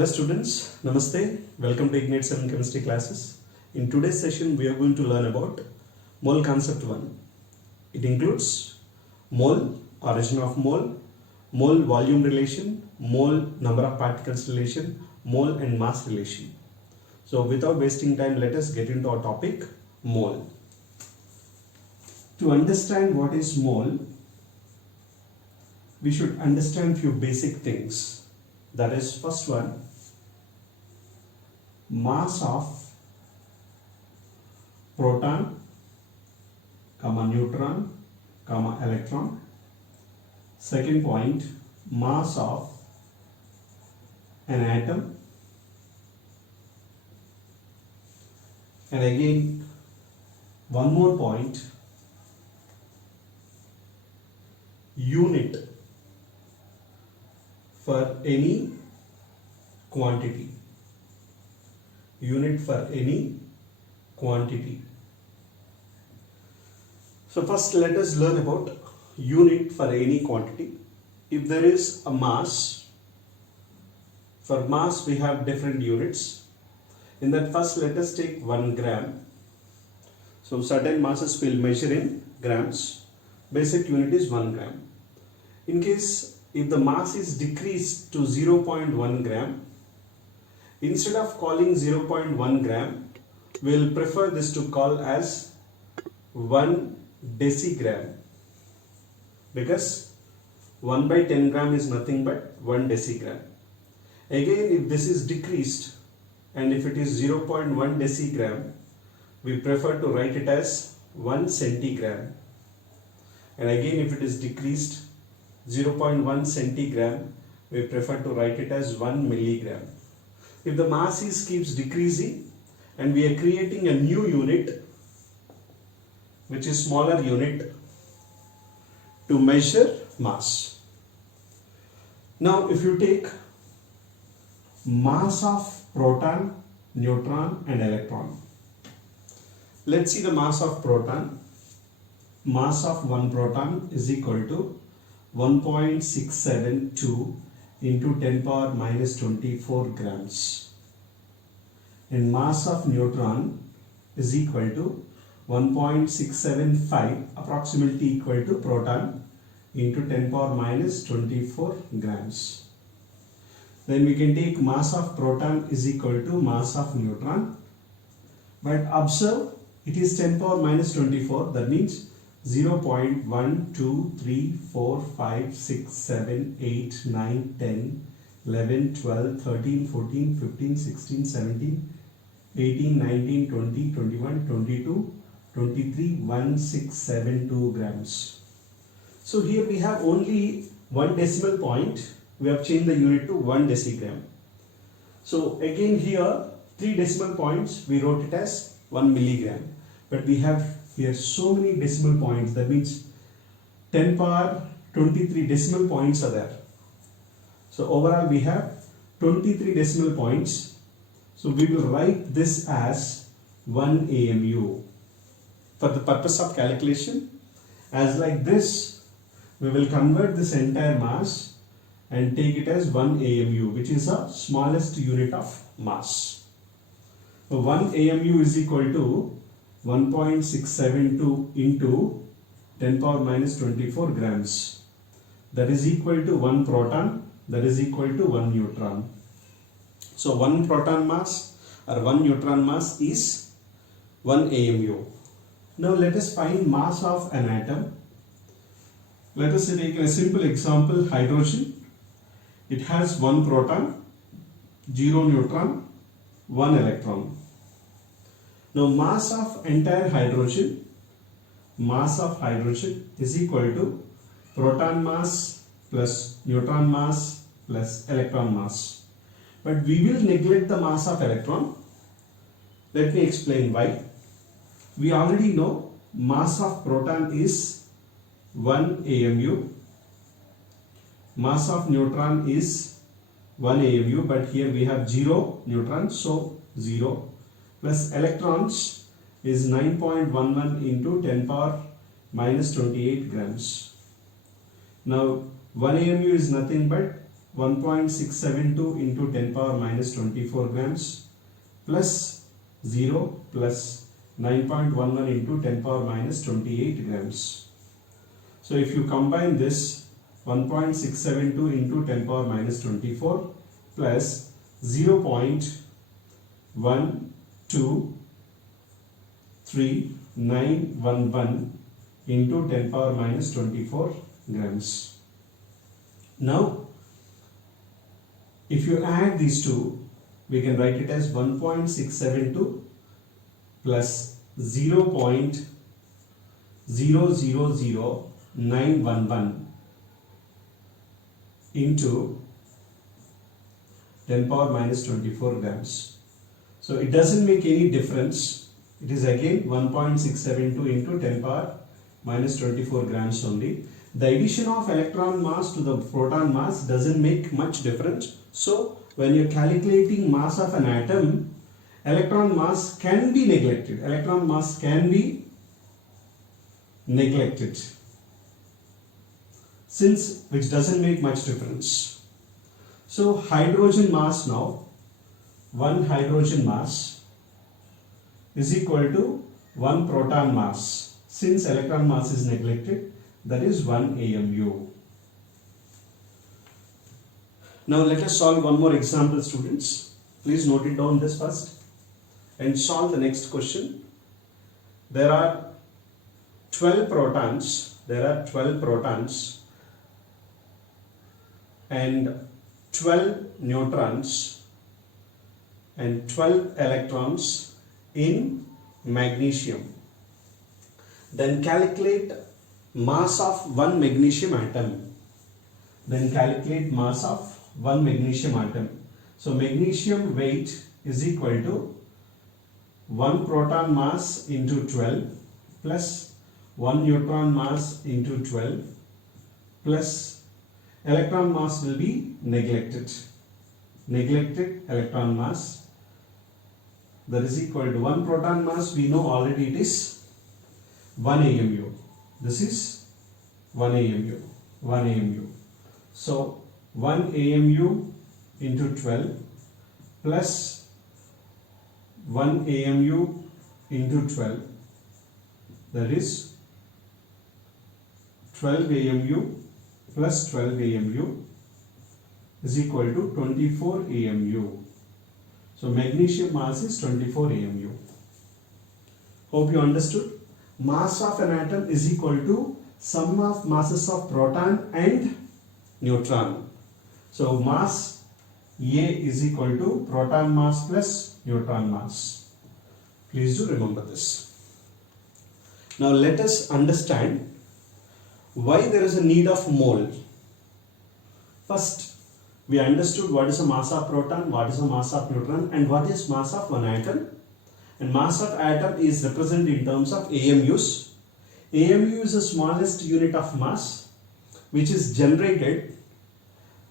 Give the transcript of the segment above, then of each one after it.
Hello students, Namaste, welcome to Ignite 7 Chemistry classes. In today's session we are going to learn about mole concept 1. It includes mole, origin of mole, mole volume relation, mole number of particles relation, mole and mass relation. So without wasting time, let us get into our topic, mole. To understand what is mole, we should understand few basic things. That is, first one, mass of proton, neutron, electron. Second point, mass of an atom. And again, one more point, unit for any quantity. Unit for any quantity. So first let us learn about unit for any quantity. If there is a mass, for mass we have different units. In that, first let us take 1 gram. So certain masses will measure in grams. Basic unit is 1 gram. In case if the mass is decreased to 0.1 gram, instead of calling 0.1 gram, we will prefer this to call as 1 decigram, because 1 by 10 gram is nothing but 1 decigram. Again, if this is decreased and if it is 0.1 decigram, we prefer to write it as 1 centigram. And again, if it is decreased 0.1 centigram, we prefer to write it as 1 milligram. If the mass keeps decreasing and we are creating a new unit, which is smaller unit, to measure mass. Now if you take mass of proton, neutron and electron. Let's see the mass of proton. Mass of one proton is equal to 1.672 into 10 power minus 24 grams. And mass of neutron is equal to 1.675, approximately equal to proton, into 10 power minus 24 grams. Then we can take mass of proton is equal to mass of neutron. But observe, it is 10 power minus 24, that means 0.1, 2, 3, 4, 5, 6, 7, 8, 9, 10, 11, 12, 13, 14, 15, 16, 17, 18, 19, 20, 21, 22, 23, 1672 grams. So here we have only one decimal point. We have changed the unit to 1 decigram. So again here 3 decimal points, we wrote it as 1 milligram. But we have here so many decimal points, that means 10 power 23 decimal points are there. So overall we have 23 decimal points. So we will write this as 1 AMU. For the purpose of calculation, as like this, we will convert this entire mass and take it as 1 AMU, which is the smallest unit of mass. So 1 AMU is equal to 1.672 into 10 power minus 24 grams. That is equal to 1 proton, that is equal to 1 neutron. So 1 proton mass or 1 neutron mass is 1 AMU. Now let us find mass of an atom. Let us take a simple example, hydrogen. It has 1 proton, 0 neutron, 1 electron. Now mass of entire hydrogen, is equal to proton mass plus neutron mass plus electron mass. But we will neglect the mass of electron. Let me explain why. We already know mass of proton is 1 AMU. Mass of neutron is 1 AMU, but here we have 0 neutrons, so 0. Plus electrons is 9.11 into 10 power minus 28 grams. Now 1 AMU is nothing but 1.672 into 10 power minus 24 grams plus 0 plus 9.11 into 10 power minus 28 grams. So if you combine this 1.672 into 10 power minus 24 plus 0.1233911 into 10 power minus 24 grams. Now if you add these two, we can write it as 1.672 plus 0.000911 into 10 power minus 24 grams. So it doesn't make any difference. It is again 1.672 into 10 power minus 24 grams only. The addition of electron mass to the proton mass doesn't make much difference. So when you're calculating mass of an atom, electron mass can be neglected. Electron mass can be neglected, which doesn't make much difference. So hydrogen mass now, one hydrogen mass is equal to one proton mass. Since electron mass is neglected, that is 1 AMU. Now let us solve one more example, students. Please note it down this first and solve the next question. There are 12 protons. And 12 neutrons and 12 electrons in magnesium. Then calculate mass of one magnesium atom. So magnesium weight is equal to 1 proton mass into 12 plus 1 neutron mass into 12 plus electron mass will be neglected electron mass, that is equal to 1 proton mass. We know already it is 1 AMU. This is 1 AMU. So 1 AMU into 12 plus 1 AMU into 12, that is 12 AMU plus 12 AMU is equal to 24 AMU. So magnesium mass is 24 AMU. Hope you understood. Mass of an atom is equal to sum of masses of proton and neutron. So mass A is equal to proton mass plus neutron mass. Please do remember this. Now let us understand why there is a need of mole. First, we understood what is the mass of proton, what is the mass of neutron, and what is mass of one atom. And mass of atom is represented in terms of AMUs. AMU is the smallest unit of mass which is generated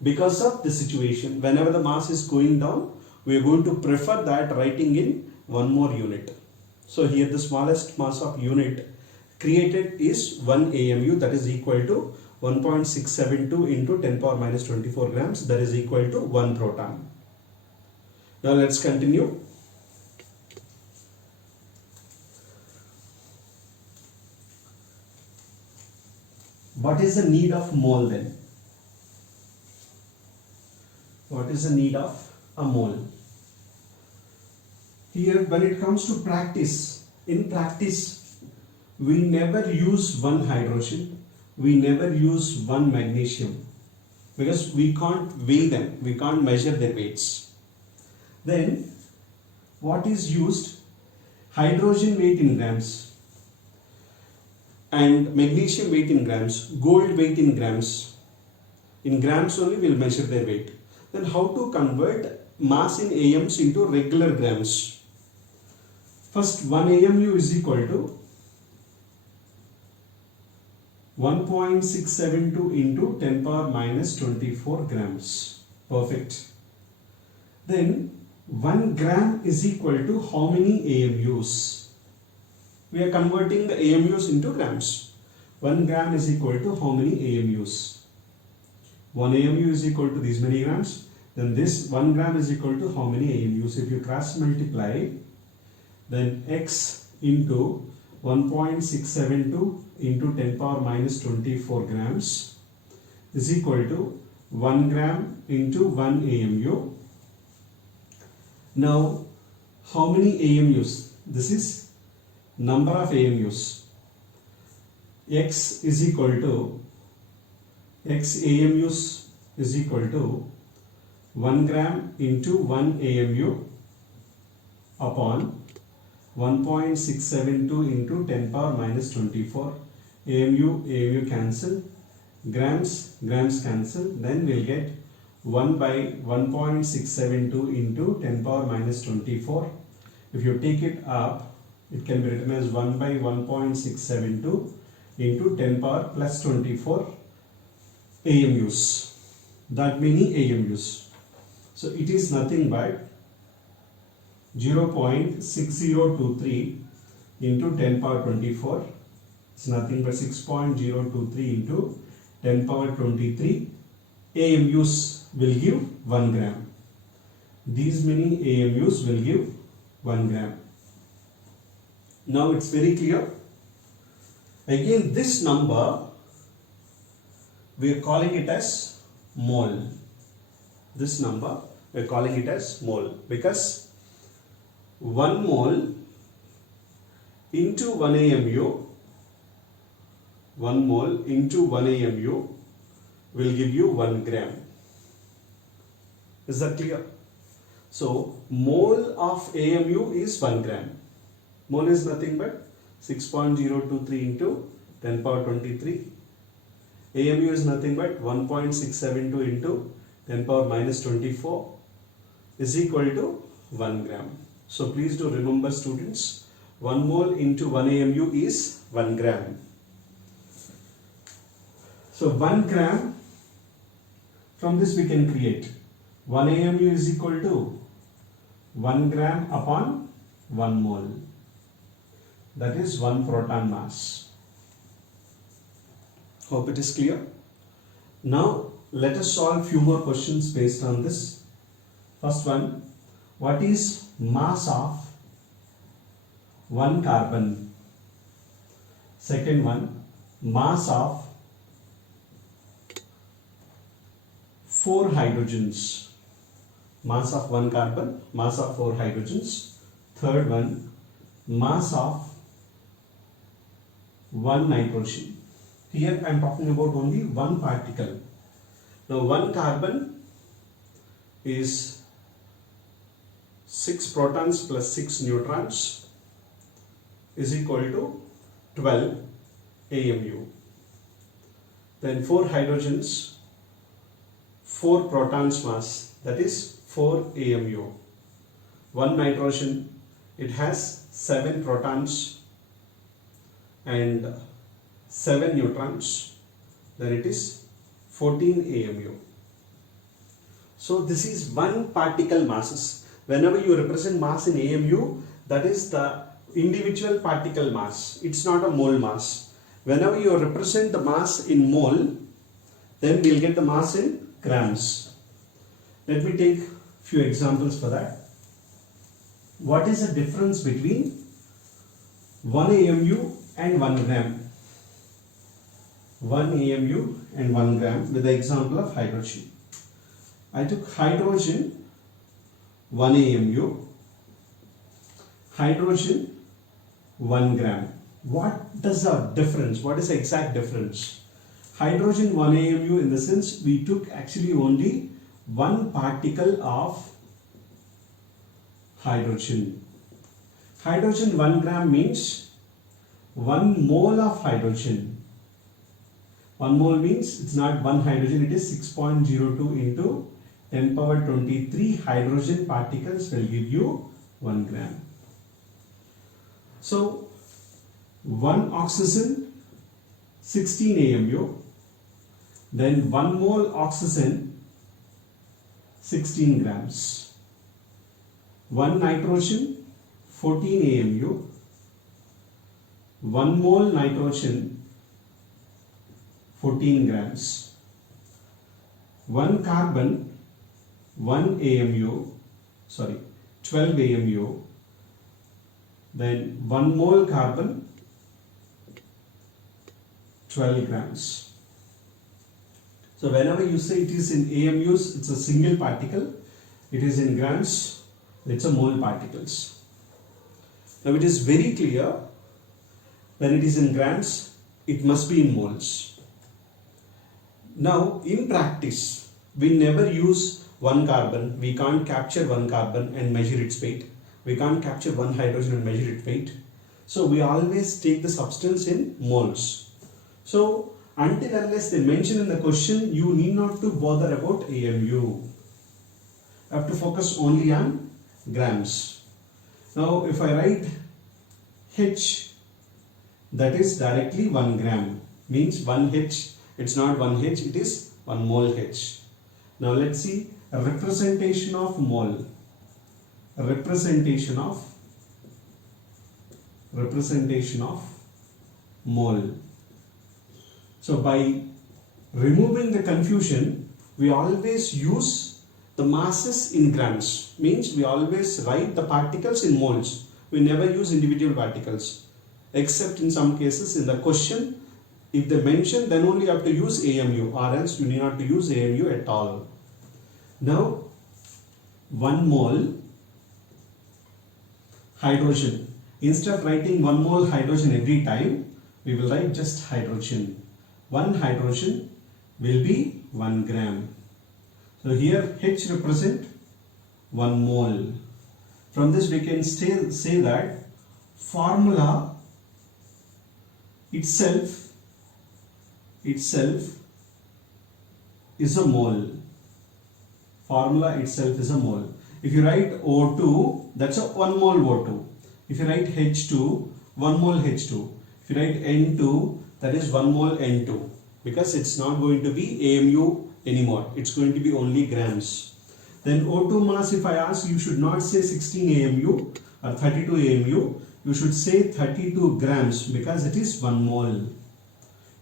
because of the situation. Whenever the mass is going down, we are going to prefer that writing in one more unit. So here the smallest mass of unit created is 1 AMU, that is equal to 1.672 into 10 power minus 24 grams, that is equal to 1 proton. Now let's continue. What is the need of mole then? What is the need of a mole? Here when it comes to practice, in practice we never use one hydrogen, we never use one magnesium, because we can't weigh them, we can't measure their weights. Then what is used? Hydrogen weight in grams and magnesium weight in grams, gold weight in grams. In grams only we will measure their weight. Then how to convert mass in AMs into regular grams? First, 1 AMU is equal to 1.672 into 10 power minus 24 grams. Perfect. Then 1 gram is equal to how many AMUs? We are converting the AMUs into grams. 1 gram is equal to how many AMUs? 1 AMU is equal to these many grams. Then this 1 gram is equal to how many AMUs? If you cross multiply, then x into 1.672 into 10 power minus 24 grams is equal to 1 gram into 1 AMU. Now, how many AMUs? This is number of AMUs. X is equal to x AMUs is equal to 1 gram into 1 AMU upon 1.672 into 10 power minus 24. AMU cancel, grams cancel, then we'll get 1 by 1.672 into 10 power minus 24. If you take it up, it can be written as 1 by 1.672 into 10 power plus 24 AMUs. That many AMUs. So it is nothing but 0.6023 into 10 power 24. It's nothing but 6.023 into 10 power 23 AMUs will give 1 gram. These many AMUs will give 1 gram. Now it's very clear. Again, this number we are calling it as mole. This number we are calling it as mole because 1 mole into 1 AMU, 1 mole into 1 AMU will give you 1 gram. Is that clear? So, mole of AMU is 1 gram. Mole is nothing but 6.023 into 10 power 23. AMU is nothing but 1.672 into 10 power minus 24 is equal to 1 gram. So please do remember, students, 1 mole into 1 AMU is 1 gram. So 1 gram, from this we can create 1 AMU is equal to 1 gram upon 1 mole. That is 1 proton mass. Hope it is clear. Now let us solve few more questions based on this. First one, what is mass of 1 carbon? Second one, mass of 4 hydrogens. Mass of 1 carbon, mass of 4 hydrogens. Third one, mass of 1 nitrogen. Here I am talking about only one particle. Now 1 carbon is 6 protons plus 6 neutrons is equal to 12 AMU. Then 4 hydrogens, 4 protons mass, that is 4 AMU. 1 nitrogen, it has 7 protons and 7 neutrons, then it is 14 AMU. So this is one particle masses. Whenever you represent mass in AMU, that is the individual particle mass. It's not a mole mass. Whenever you represent the mass in mole, then we'll get the mass in grams. Let me take few examples for that. What is the difference between 1 AMU and 1 gram? 1 AMU and 1 gram with the example of hydrogen. I took hydrogen 1 AMU, hydrogen 1 gram. What does the difference? What is the exact difference? Hydrogen 1 AMU, in the sense we took actually only one particle of hydrogen. Hydrogen 1 gram means 1 mole of hydrogen. 1 mole means it's not 1 hydrogen, it is 6.02 into 10 power 23 hydrogen particles will give you 1 gram. So 1 oxygen 16 AMU, then 1 mole oxygen 16 grams, 1 nitrogen 14 AMU, 1 mole nitrogen 14 grams. 1 carbon 1 AMU, sorry 12 AMU, then 1 mole carbon 12 grams. So whenever you say it is in AMUs, it's a single particle. It is in grams, it's a mole particles. Now it is very clear, when it is in grams, it must be in moles. Now in practice, we never use 1 carbon. We can't capture 1 carbon and measure its weight. We can't capture 1 hydrogen and measure its weight. So we always take the substance in moles. So until unless they mention in the question, you need not to bother about AMU. You have to focus only on grams. Now if I write H, that is directly 1 gram, means 1 H, it's not 1 H, it is 1 mole H. Now let's see a representation of mole. A representation of mole. So by removing the confusion, we always use the masses in grams, means we always write the particles in moles. We never use individual particles, except in some cases in the question, if they mention, then only you have to use AMU, or else you need not to use AMU at all. Now 1 mole hydrogen, instead of writing 1 mole hydrogen every time, we will write just hydrogen. 1 hydrogen will be 1 gram. So here H represent 1 mole. From this we can say that formula itself is a mole. Formula itself is a mole. If you write O2, that's a 1 mole O2. If you write H2, 1 mole H2. If you write N2, that is 1 mole N2. Because it's not going to be AMU anymore. It's going to be only grams. Then O2 mass, if I ask, you should not say 16 AMU or 32 AMU. You should say 32 grams because it is 1 mole.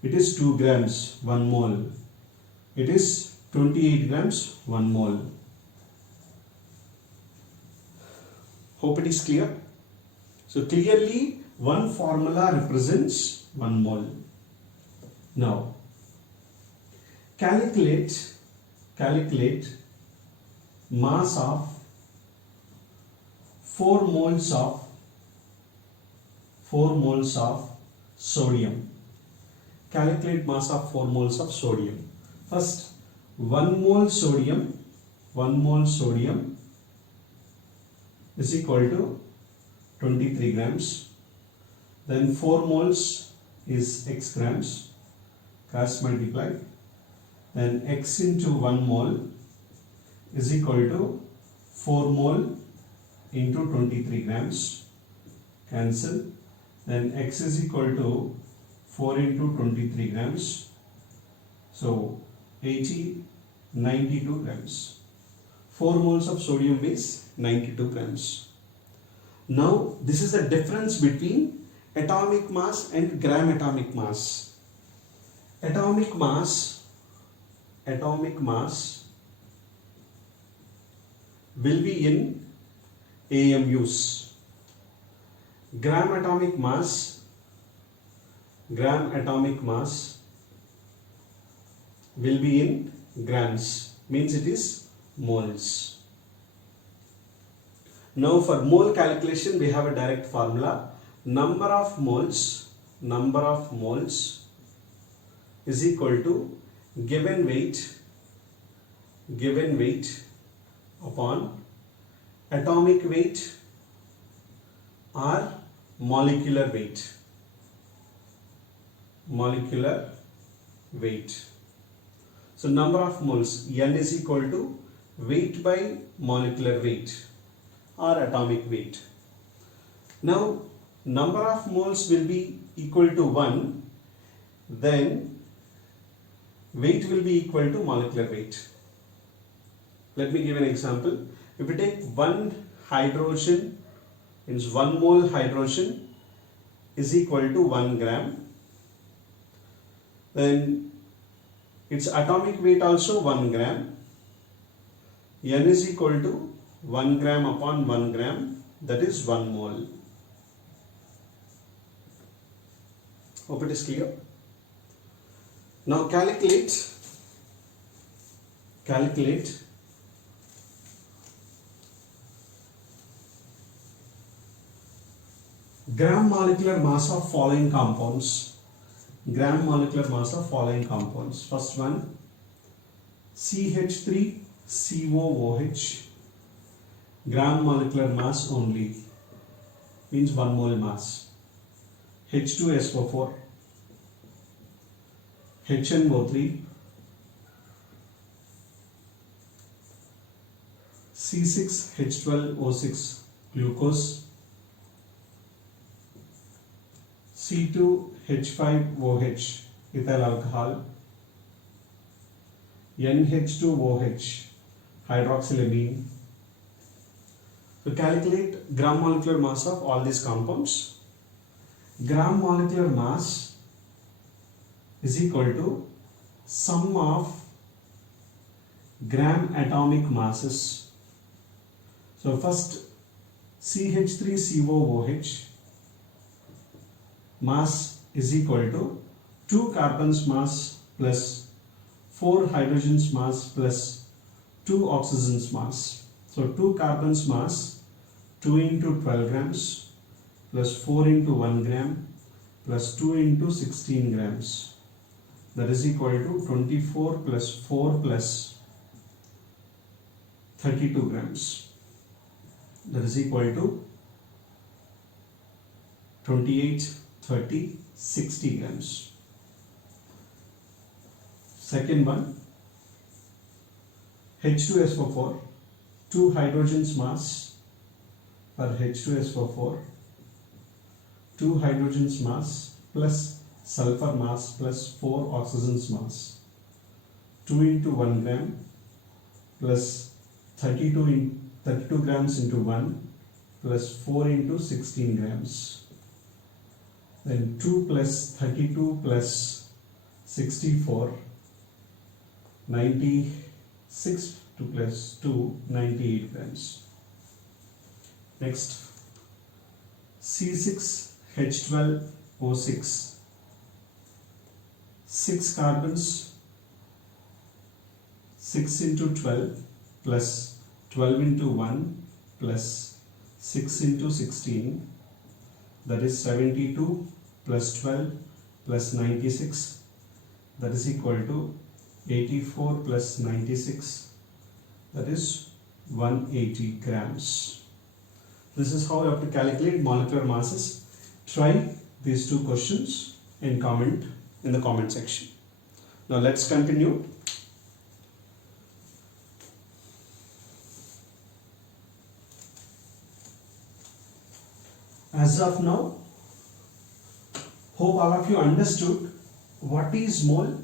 It is 2 grams, 1 mole. It is 28 grams, 1 mole. Hope it is clear. So clearly one formula represents 1 mole. Now calculate mass of 4 moles of sodium. Calculate mass of 4 moles of sodium. First, 1 mole sodium is equal to 23 grams. Then 4 moles is x grams, cross multiply. Then x into 1 mole is equal to 4 mole into 23 grams, cancel. Then x is equal to 4 into 23 grams, so 92 grams. 4 moles of sodium is 92 grams. Now this is the difference between atomic mass and gram atomic mass. Atomic mass will be in AMUs. Gram atomic mass will be in grams, means it is moles. Now for mole calculation we have a direct formula. Number of moles is equal to given weight upon atomic weight or molecular weight. So number of moles, N is equal to weight by molecular weight or atomic weight. Now number of moles will be equal to 1, then weight will be equal to molecular weight. Let me give an example. If we take 1 hydrogen, means 1 mole hydrogen is equal to 1 gram, then its atomic weight also 1 gram. N is equal to 1 gram upon 1 gram, that is 1 mole. Hope it is clear. Now calculate gram molecular mass of following compounds. Gram molecular mass of following compounds. First one, CH3COOH, gram molecular mass only, means 1 mole mass. H2SO4, HNO3, C6H12O6 glucose, C2H5OH ethyl alcohol, NH2OH hydroxylamine. So calculate gram molecular mass of all these compounds. Gram molecular mass is equal to sum of gram atomic masses. So first CH3COOH mass is equal to 2 carbons mass plus 4 hydrogens mass plus 2 oxygens mass. So 2 carbons mass 2 into 12 grams plus 4 into 1 gram plus 2 into 16 grams, that is equal to 24 plus 4 plus 32 grams, that is equal to 28, 30, 60 grams. Second one, H2SO4, 2 hydrogens mass per H2SO4, 2 hydrogens mass plus sulfur mass plus 4 oxygens mass, 2 into 1 gram plus 32 grams into 1 plus 4 into 16 grams. Then 2 plus 32 plus 64, 96 plus 2, 98 grams. Next, C6H12O6, 6 carbons, 6 into 12 plus 12 into 1 plus 6 into 16, that is 72 plus 12 plus 96, that is equal to 84 plus 96, that is 180 grams. This is how you have to calculate molecular masses. Try these two questions and comment in the comment section. Now let's continue. As of now, hope all of you understood what is mole,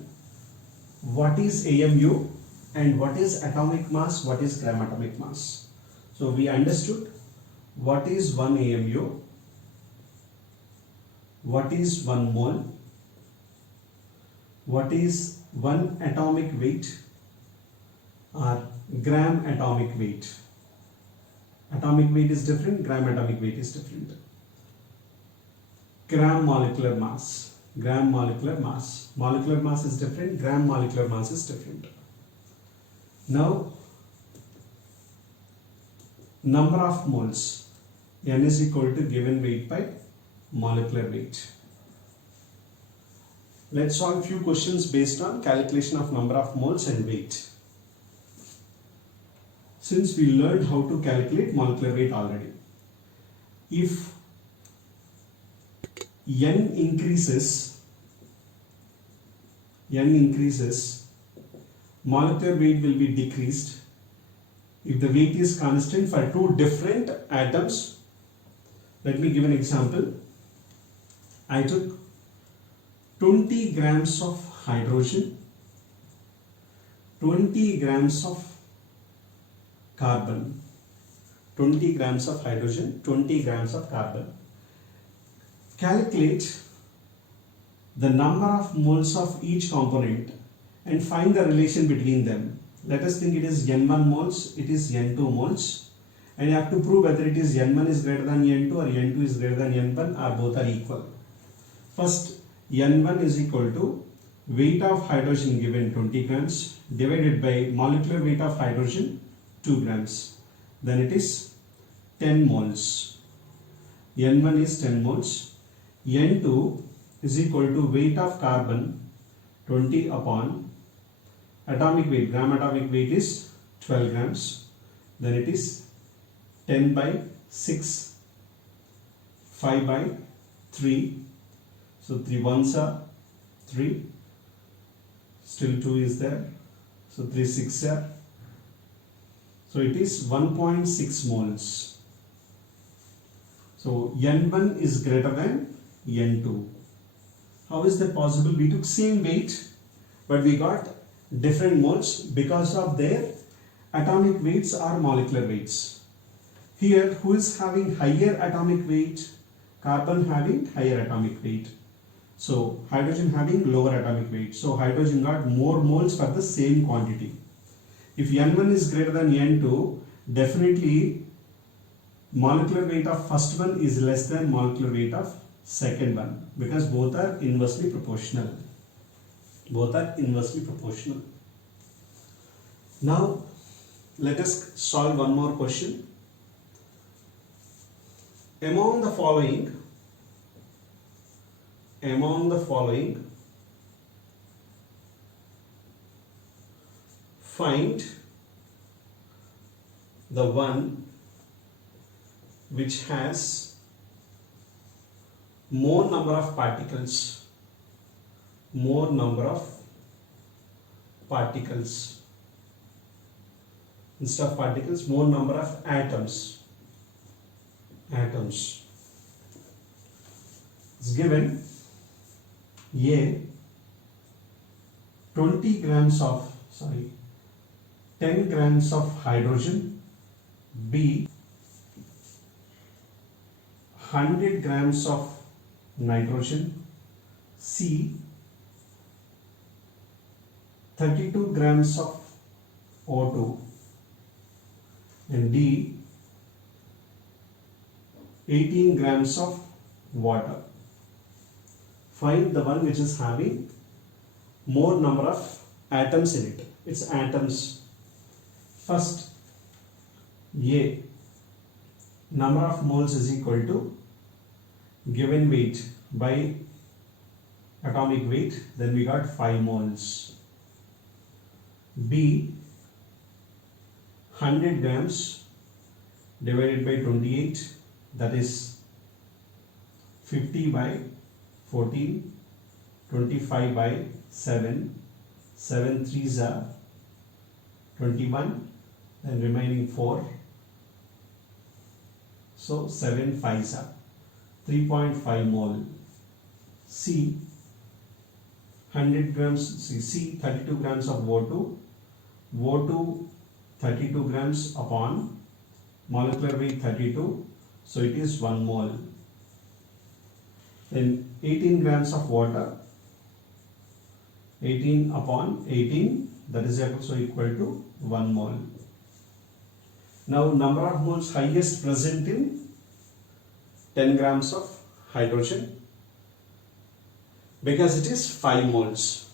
what is AMU, and what is atomic mass, what is gram atomic mass. So we understood what is 1 AMU, what is 1 mole, what is 1 atomic weight or gram atomic weight. Atomic weight is different, gram atomic weight is different. Gram molecular mass, molecular mass is different, gram molecular mass is different. Now number of moles, N is equal to given weight by molecular weight. Let's solve few questions based on calculation of number of moles and weight. Since we learned how to calculate molecular weight already, if N increases, molecular weight will be decreased. If the weight is constant for two different atoms, let me give an example. I took 20 grams of hydrogen, 20 grams of carbon, 20 grams of hydrogen, 20 grams of carbon. Calculate the number of moles of each component and find the relation between them. Let us think it is N1 moles, it is N2 moles, and you have to prove whether it is N1 is greater than N2 or N2 is greater than N1 or both are equal. First, N1 is equal to weight of hydrogen given 20 grams divided by molecular weight of hydrogen 2 grams. Then it is 10 moles. N1 is 10 moles. N2 is equal to weight of carbon 20 upon atomic weight. Gram atomic weight is 12 grams. Then it is 10 by 6, 5 by 3. So 3 ones are 3. Still 2 is there. So 3 6 are. So it is 1.6 moles. So N1 is greater than N2. How is that possible? We took same weight, but we got different moles because of their atomic weights or molecular weights. Here, who is having higher atomic weight? Carbon having higher atomic weight. So hydrogen having lower atomic weight. So hydrogen got more moles for the same quantity. If N1 is greater than N2, definitely molecular weight of first one is less than molecular weight of second one, because both are inversely proportional. Both are inversely proportional. Now let us solve one more question. Among the following, find the one which has more number of particles. More number of particles. Instead of particles, more number of atoms. Atoms. It's given A 10 grams of hydrogen, B 100 grams of nitrogen, C 32 grams of O2, and D 18 grams of water. Find the one which is having more number of atoms in it. It's atoms. First, A, number of moles is equal to given weight by atomic weight, then we got 5 moles. B, 100 grams divided by 28, that is 50 by 14, 25 by 7, 7 threes are 21, and remaining 4, so 7 fives are 3.5 mole. C, 100 grams, C 32 grams of O2, O2 32 grams upon molecular weight 32, so it is 1 mole. Then 18 grams of water, 18 upon 18, that is also equal to 1 mole. Now number of moles highest present in 10 grams of hydrogen, because it is 5 moles.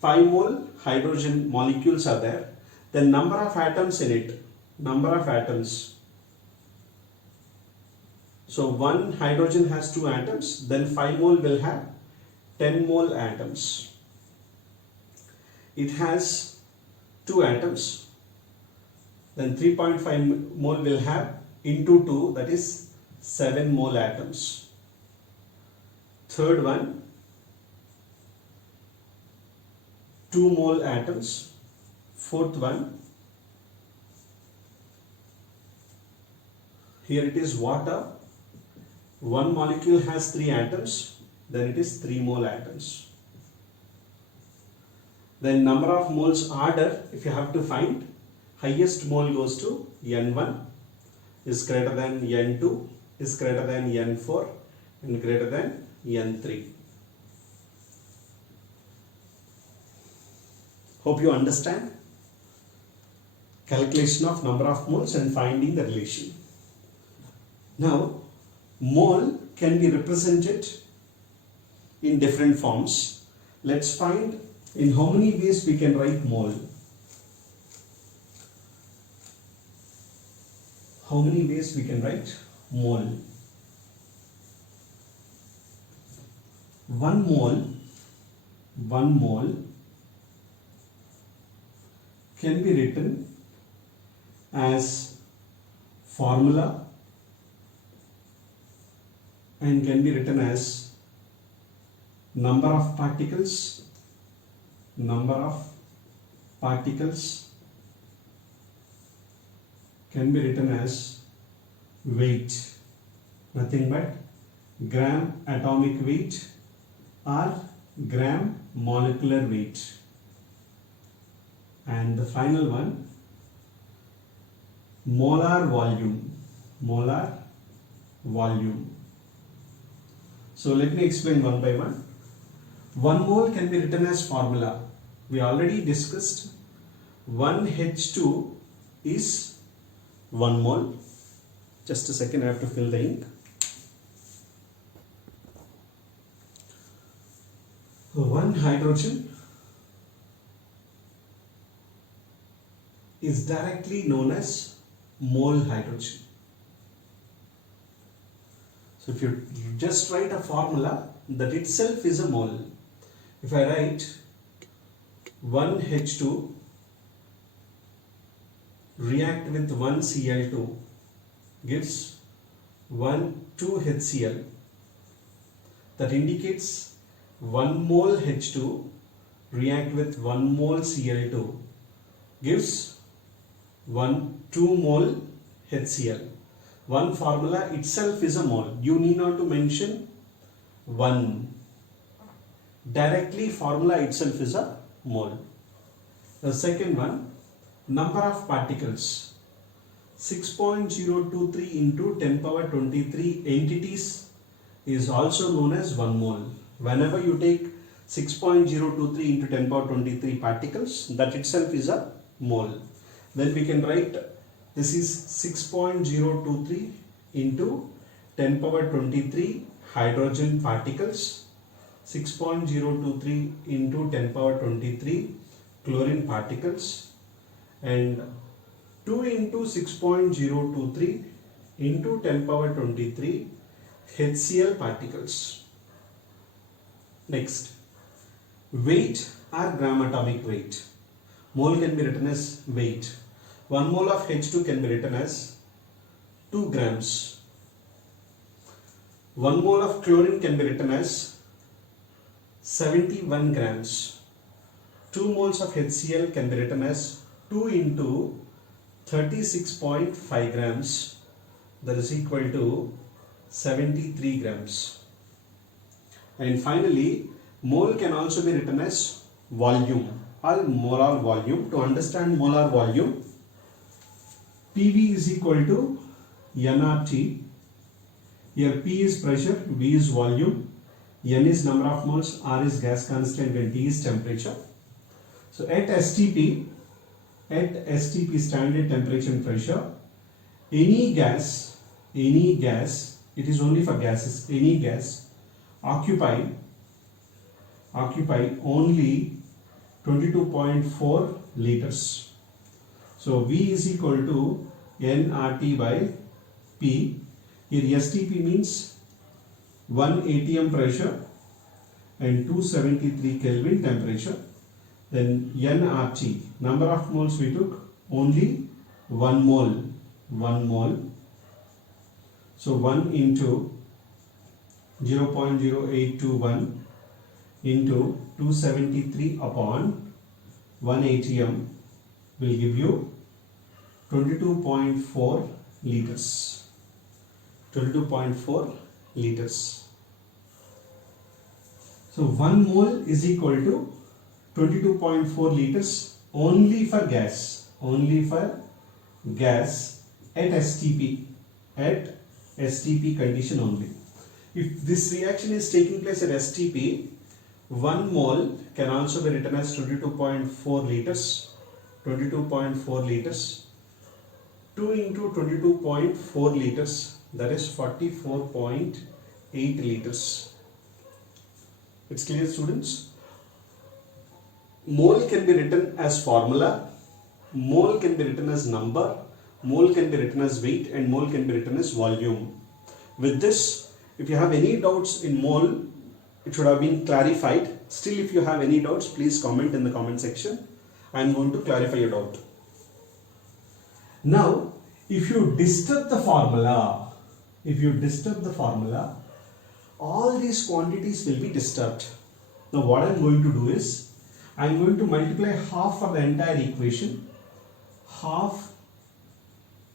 5 mole hydrogen molecules are there. Then number of atoms in it, number of atoms. So one hydrogen has 2 atoms, then 5 mole will have 10 mole atoms. It has 2 atoms, then 3.5 mole will have into 2, that is 7 mole atoms. Third one, 2 mole atoms. Fourth one, here it is water. One molecule has 3 atoms, then it is 3 mole atoms. Then number of moles order, if you have to find, highest mole goes to N1 is greater than N2 is greater than N4 and greater than N3. Hope you understand. Calculation of number of moles and finding the relation. Now, mole can be represented in different forms. Let's find in how many ways we can write mole. How many ways we can write mole? One mole can be written as formula and can be written as number of particles can be written as weight, nothing but gram atomic weight or gram molecular weight. And the final one, molar volume. So let me explain one by one. One mole can be written as formula. We already discussed 1H2 is 1 mole. Just a second, I have to fill the ink. One hydrogen is directly known as mole hydrogen. So if you just write a formula, that itself is a mole. If I write 1H2 react with 1 Cl2 gives 2HCl, that indicates 1 mole H2 react with 1 mole Cl2 gives 2 mole HCl. One formula itself is a mole. You need not to mention 1. Directly formula itself is a mole. The second one, number of particles. 6.023 into 10 power 23 entities is also known as 1 mole. Whenever you take 6.023 into 10 power 23 particles, that itself is a mole. Then we can write this is 6.023 into 10 power 23 hydrogen particles, 6.023 into 10 power 23 chlorine particles, and 2 into 6.023 into 10 power 23 HCl particles. Next, weight or gram atomic weight. Mole can be written as weight. 1 mole of H2 can be written as 2 grams. 1 mole of chlorine can be written as 71 grams. 2 moles of HCl can be written as 2 into 36.5 grams, that is equal to 73 grams. And finally, mole can also be written as volume or molar volume. To understand molar volume, PV is equal to nRT. Here P is pressure, V is volume, N is number of moles, R is gas constant, and T is temperature. So at STP standard temperature and pressure, any gas, it is only for gases, any gas occupy only 22.4 liters. So V is equal to nRT by P. Here STP means 1 atm pressure and 273 Kelvin temperature. Then nRT, number of moles we took only 1 mole. So 1 into 0.0821 into 273 upon 1 atm will give you 22.4 liters. 22.4 liters. So 1 mole is equal to 22.4 liters only for gas. At STP condition only. If this reaction is taking place at STP, 1 mole can also be written as 22.4 liters. 22.4 liters. 2 into 22.4 liters, that is 44.8 liters. It's clear, students? Mole can be written as formula, mole can be written as number, mole can be written as weight, and mole can be written as volume. With this, if you have any doubts in mole, it should have been clarified. Still, if you have any doubts, please comment in the comment section. I am going to clarify your doubt. Now, if you disturb the formula, all these quantities will be disturbed. Now, what I am going to do is, I am going to multiply half of the entire equation, half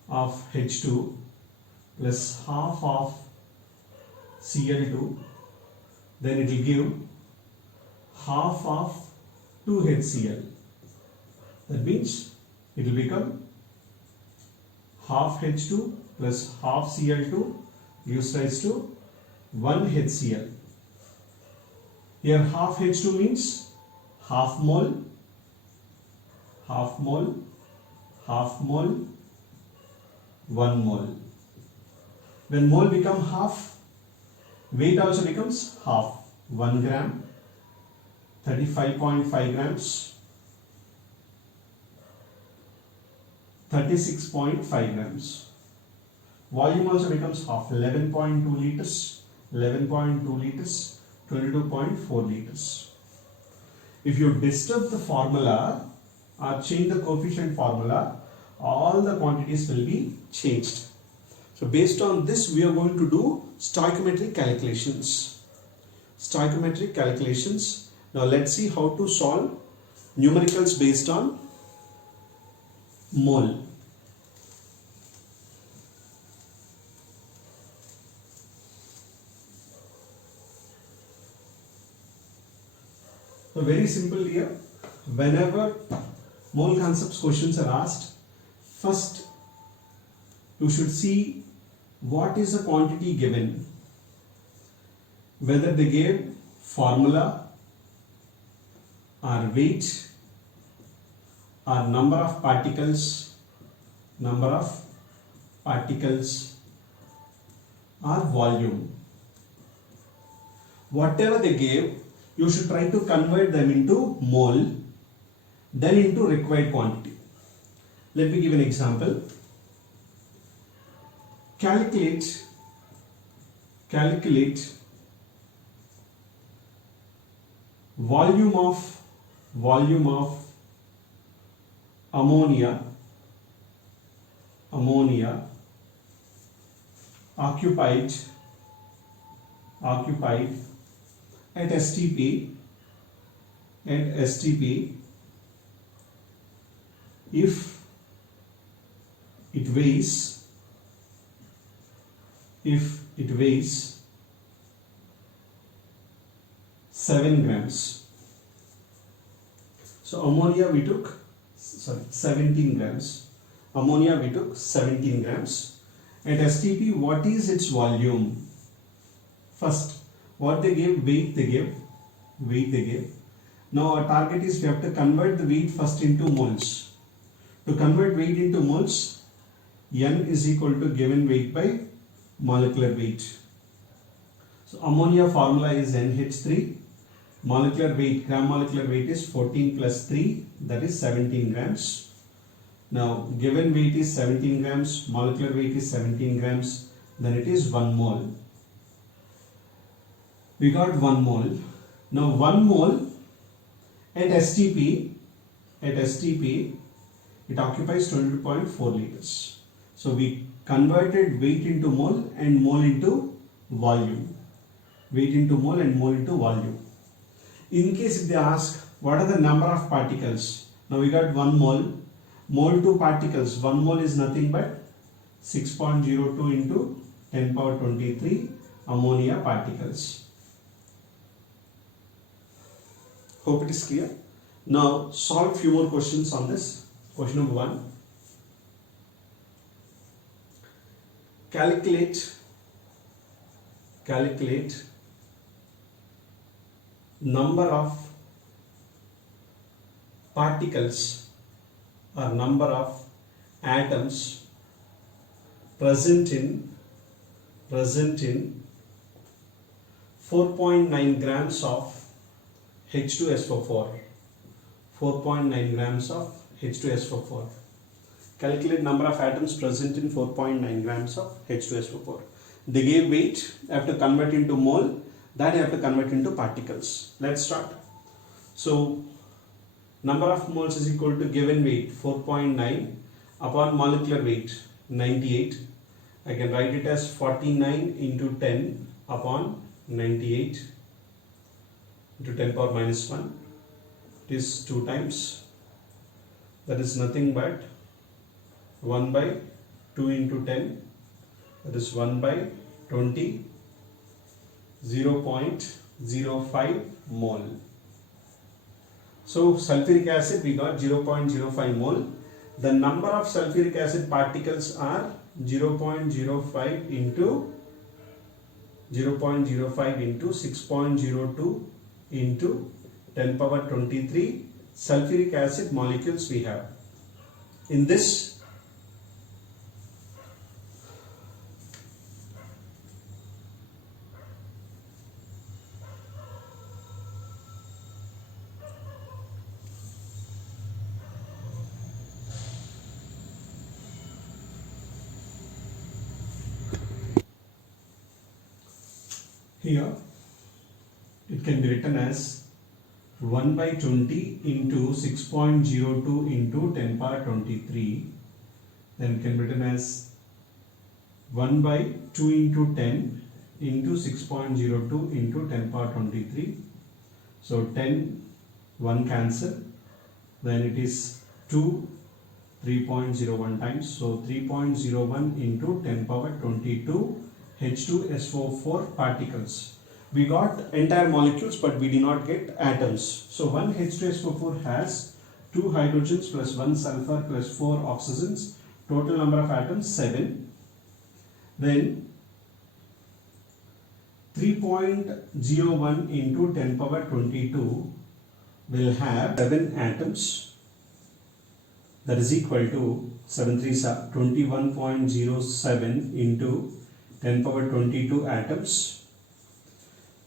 of H2 plus half of Cl2, then it will give half of 2HCl. That means it will become half H2 plus half Cl2 gives rise to 1 HCl. Here half H2 means half mole, half mole, half mole, 1 mole. When mole become half, weight also becomes half. 1 gram, 35.5 grams, 36.5 grams. Volume also becomes half. 11.2 liters, 11.2 liters, 22.4 liters. If you disturb the formula or change the coefficient formula, all the quantities will be changed. So based on this, we are going to do stoichiometric calculations. Stoichiometric calculations. Now let's see how to solve numericals based on mole. So very simple here. Whenever mole concepts questions are asked, first you should see what is the quantity given. Whether they gave formula or weight or number of particles or volume. Whatever they gave, you should try to convert them into mole, then into required quantity. Let me give an example. Calculate volume of ammonia occupied at STP if it weighs 7 grams. So ammonia we took 17 grams. Ammonia we took 17 grams. At STP, what is its volume? First, what they gave, weight they gave. Now our target is we have to convert the weight first into moles. To convert weight into moles, N is equal to given weight by molecular weight. So ammonia formula is NH3. Molecular weight, gram molecular weight is 14 plus 3, that is 17 grams. Now given weight is 17 grams, molecular weight is 17 grams, then it is 1 mole. We got 1 mole. Now 1 mole at STP, it occupies 22.4 liters. So we converted weight into mole and mole into volume. Weight into mole and mole into volume. In case if they ask what are the number of particles, now we got 1 mole. Mole to particles, 1 mole is nothing but 6.02 into 10 power 23 ammonia particles. Hope it is clear. Now solve few more questions on this. Question number 1. Calculate number of particles or number of atoms present in 4.9 grams of H2SO4. 4.9 grams of H2SO4. Calculate number of atoms present in 4.9 grams of H2SO4. They gave weight, I have to convert into mole, that I have to convert into particles. Let's start. So number of moles is equal to given weight 4.9 upon molecular weight 98. I can write it as 49 into 10 upon 98 into 10 power minus 1. It is 2 times. That is nothing but 1 by 2 into 10. That is 1 by 20. 0.05 mole. So sulfuric acid we got 0.05 mole. The number of sulfuric acid particles are 0.05 into 6.02 into 10 power 23 sulfuric acid molecules we have. In this, here it can be written as 1 by 20 into 6.02 into 10 power 23, then it can be written as 1 by 2 into 10 into 6.02 into 10 power 23. So 10, 1 cancel, then it is 2, 3.01 times, so 3.01 into 10 power 22 H2SO4 particles. We got entire molecules but we did not get atoms. So one H2SO4 has 2 hydrogens plus 1 sulfur plus 4 oxygens. Total number of atoms 7. Then 3.01 into 10 power 22 will have 7 atoms. That is equal to 7 3s are 21.07 into 10 power 22 atoms.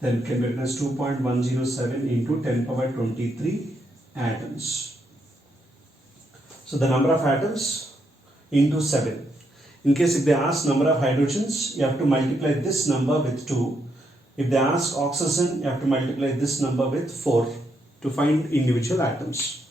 Then can be written as 2.107 into 10 power 23 atoms. So the number of atoms into 7. In case if they ask number of hydrogens, you have to multiply this number with 2. If they ask oxygen, you have to multiply this number with 4 to find individual atoms.